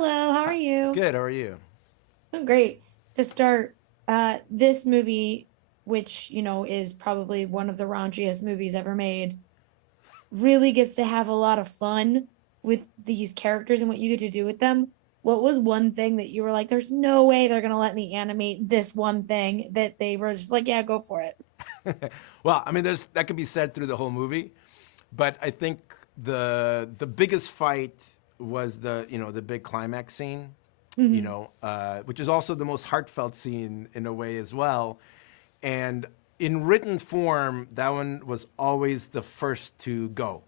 Hello, how are you? Good. How are you? I'm great. To start, this movie, which, is probably one of the raunchiest movies ever made, really gets to have a lot of fun with these characters and what you get to do with them. What was one thing that you were like, there's no way they're gonna let me animate this one thing that they were just like, yeah, go for it. Well, I mean, there's that could be said through the whole movie, but I think the biggest fight was the big climax scene, Hmm. which is also the most heartfelt scene in a way as well. And in written form, that one was always the first to go.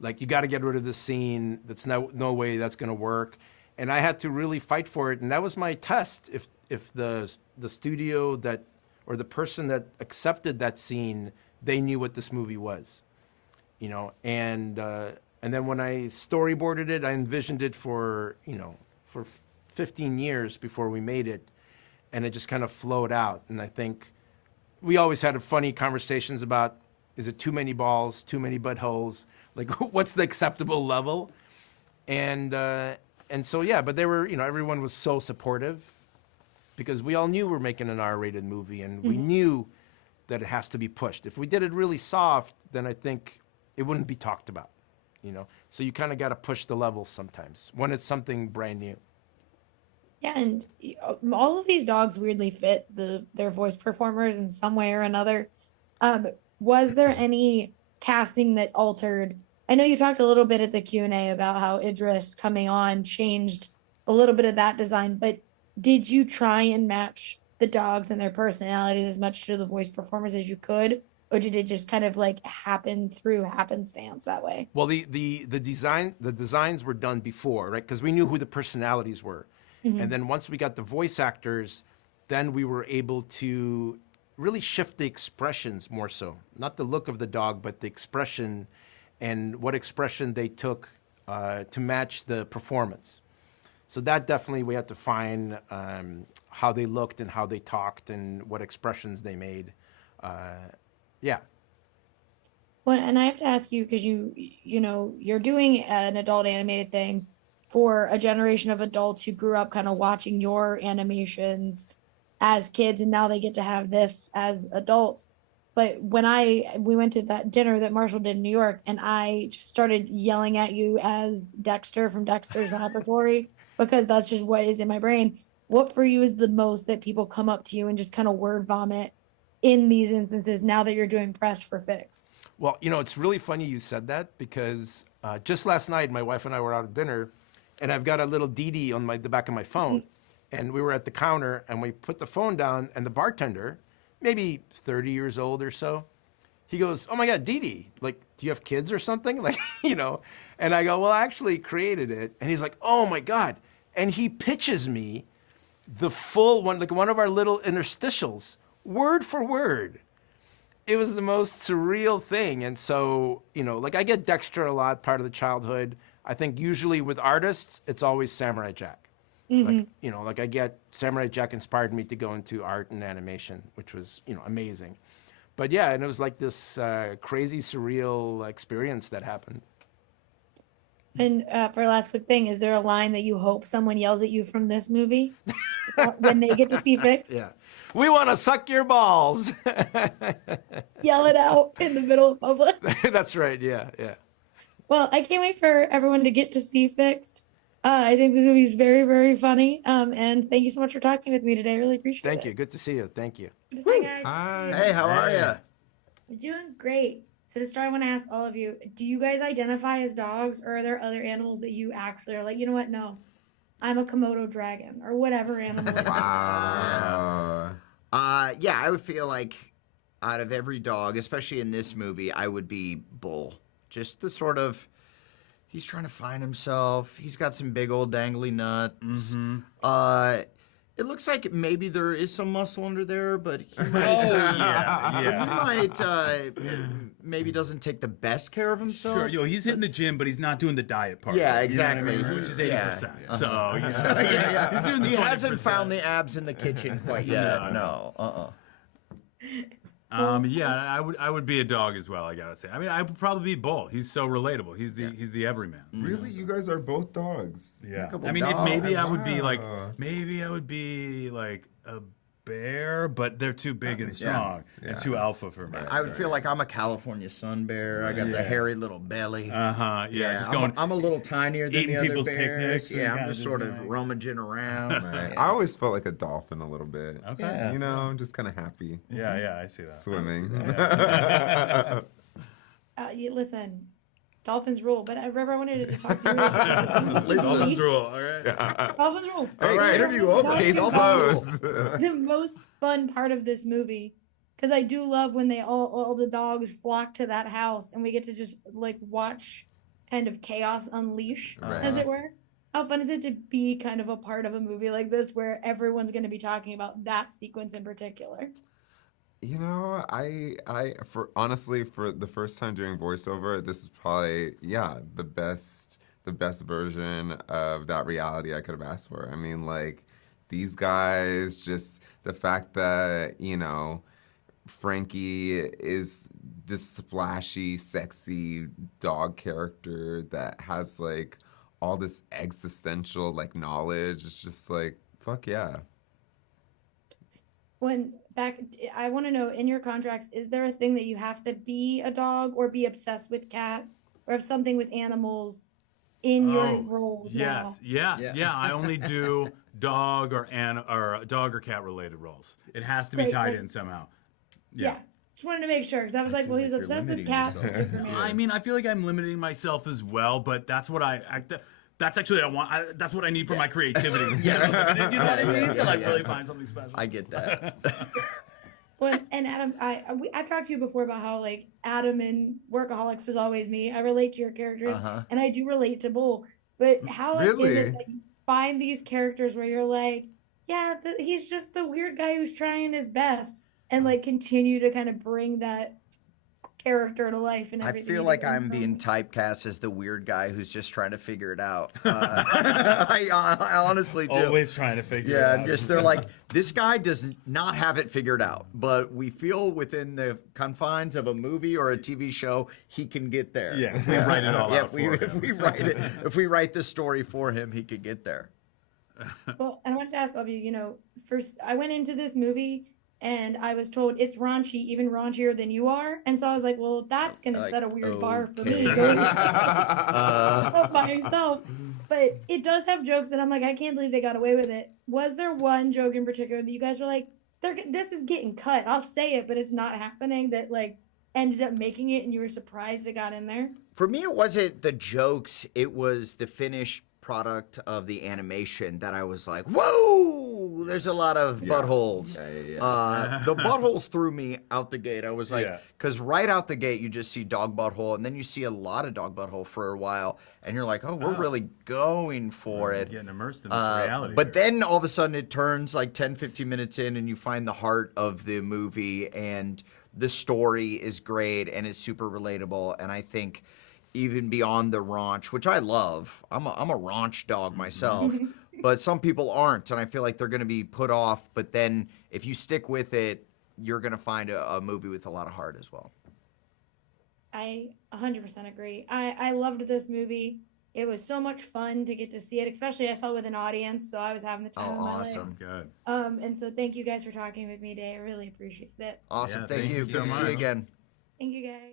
Like you got to get rid of the scene. That's no way that's going to work. And I had to really fight for it, and that was my test. If the studio that or the person that accepted that scene, they knew what this movie was, and then when I storyboarded it, I envisioned it for 15 years before we made it, and it just kind of flowed out. And I think we always had funny conversations about, is it too many balls, too many buttholes, like what's the acceptable level, and so yeah, but they were, everyone was so supportive because we all knew we were making an R-rated movie, and we Hmm. knew that it has to be pushed. If we did it really soft, then I think it wouldn't be talked about. So you kind of got to push the levels sometimes when it's something brand new. Yeah, and all of these dogs weirdly fit their voice performers in some way or another. Um, was there any casting that altered? I know you talked a little bit at the Q&A about how Idris coming on changed a little bit of that design, but did you try and match the dogs and their personalities as much to the voice performers as you could, or did it just kind of like happen through happenstance that way? Well, the designs were done before, right? Because we knew who the personalities were, and Hmm. then once we got the voice actors, then we were able to really shift the expressions more so, not the look of the dog, but the expression and what expression they took to match the performance. So that definitely we had to find how they looked and how they talked and what expressions they made. Uh, yeah. Well, and I have to ask you because you're doing an adult animated thing for a generation of adults who grew up kind of watching your animations as kids, and now they get to have this as adults. But when we went to that dinner that Marshall did in New York, and I just started yelling at you as Dexter from Dexter's Laboratory because that's just what is in my brain. What for you is the most that people come up to you and just kind of word vomit in these instances now that you're doing press for Fix? Well, it's really funny you said that because just last night my wife and I were out at dinner, and I've got a little DD on the back of my phone, and we were at the counter and we put the phone down, and the bartender, maybe 30 years old or so, he goes, "Oh my God, Dee, like, do you have kids or something?" Like, and I go, "Well, I actually created it." And he's like, "Oh my God." And he pitches me the full one, like one of our little interstitials, word for word. It was the most surreal thing. And so, like I get Dexter a lot, part of the childhood. I think usually with artists, it's always Samurai Jack. Like, Hmm. like I get Samurai Jack inspired me to go into art and animation, which was, amazing. But yeah, and it was like this crazy, surreal experience that happened. And for last quick thing, is there a line that you hope someone yells at you from this movie when they get to see Fixed? Yeah. We want to suck your balls. Yell it out in the middle of public. That's right. Yeah. Yeah. Well, I can't wait for everyone to get to see Fixed. I think this movie is very, very funny. And thank you so much for talking with me today. I really appreciate Thank it. you. Good to see you. Thank you. Good to see you guys. Hi. Hey, how are you? We're doing great. So to start, I want to ask all of you, do you guys identify as dogs, or are there other animals that you actually are like, you know what? No, I'm a Komodo dragon or whatever animal it is. Wow. Yeah, I would feel like out of every dog, especially in this movie, I would be Bull. Just the sort of he's trying to find himself. He's got some big old dangly nuts. It looks like maybe there is some muscle under there, but he might, maybe doesn't take the best care of himself. Sure, he's hitting the gym, but he's not doing the diet part. Yeah, You know what I exactly. mean? Which is 80%. Yeah. So, Yeah. he's doing the He hasn't 20%. found the abs in the kitchen quite yet. No. Yeah, I would be a dog as well. I gotta say. I mean, I would probably be Bull. He's so relatable. He's the everyman. Really, you guys are both dogs. Yeah. couple I mean, maybe I would be like Wow. a bear, but they're too big and strong and too alpha for me. I would feel like I'm a California sun bear. I got the hairy little belly. Yeah, just going. I'm a little tinier than eating the other people's bears. picnics and Yeah, I'm kinda just just sort of like- rummaging around. Right. I always felt like a dolphin a little bit. Okay. Yeah. You know, I'm just kind of happy Yeah, I see that. swimming. You listen, dolphins rule. But River, I wanted to talk to you. Dolphins rule. All right. Dolphins rule. All right, interview over. Case Dolphins closed. The most fun part of this movie, because I do love when they all the dogs flock to that house and we get to just like watch kind of chaos unleash, as it were. How fun is it to be kind of a part of a movie like this where everyone's going to be talking about that sequence in particular? You know, for honestly, for the first time doing voiceover, this is probably the best version of that reality I could have asked for. I mean, like these guys, just the fact that Frankie is this splashy, sexy dog character that has like all this existential like knowledge. It's just like fuck yeah. I want to know, in your contracts, is there a thing that you have to be a dog or be obsessed with cats or have something with animals in your roles now? Yeah. I only do dog or cat related roles. It has to be Great, tied that's- in somehow. Yeah. Just wanted to make sure because I was like, well, he's like you're obsessed with limiting cats. yourself. Good for me. I mean, I feel like I'm limiting myself as well, but that's what that's actually that's what I need for my creativity. You know what I mean? Until I really find something special. I get that. Well, and Adam, I've talked to you before about how like Adam in Workaholics was always me. I relate to your characters, and I do relate to Bull. But how is Really? it that you find these characters where you're like, yeah, he's just the weird guy who's trying his best, and like continue to kind of bring that character to life and I everything. feel you like do I'm in being film? typecast as the weird guy who's just trying to figure it out. I honestly do. Always trying to figure it Yeah, out. and just they're like, this guy does not have it figured out, but we feel within the confines of a movie or a TV show, he can get there. Yeah, if we write it all Yeah, out if we write the story for him, he could get there. Well, I wanted to ask all of you, first, I went into this movie and I was told it's raunchy, even raunchier than you are. And so I was like, well, that's going to set a weird bar for me. Going by yourself. But it does have jokes that I'm like, I can't believe they got away with it. Was there one joke in particular that you guys were like, this is getting cut? I'll say it, but it's not happening, that like ended up making it and you were surprised it got in there? For me, it wasn't the jokes, it was the finished product of the animation that I was like, whoa, there's a lot of buttholes. The buttholes threw me out the gate. I was like, because right out the gate, you just see dog butthole, and then you see a lot of dog butthole for a while, and you're like, oh, we're really going for it. Getting immersed in this reality. But then all of a sudden it turns like 10, 15 minutes in, and you find the heart of the movie, and the story is great, and it's super relatable, and I think even beyond the raunch, which I love. I'm a raunch dog myself, but some people aren't, and I feel like they're going to be put off. But then if you stick with it, you're going to find a movie with a lot of heart as well. I 100% agree. I loved this movie. It was so much fun to get to see it, especially I saw it with an audience, so I was having the time of my Awesome. Good. life. And so thank you guys for talking with me today. I really appreciate it. Awesome. Yeah, thank you. so Good to see you much. again. Thank you guys.